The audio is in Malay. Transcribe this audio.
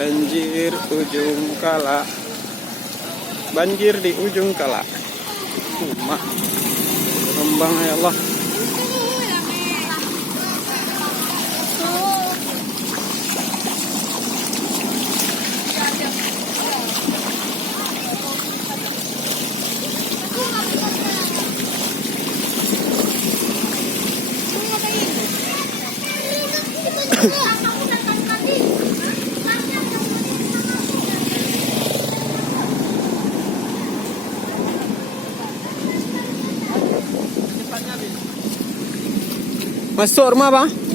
Banjir ujung kala. Banjir di ujung kala. Mak. Kembang ya Allah. Masuk rumah bang?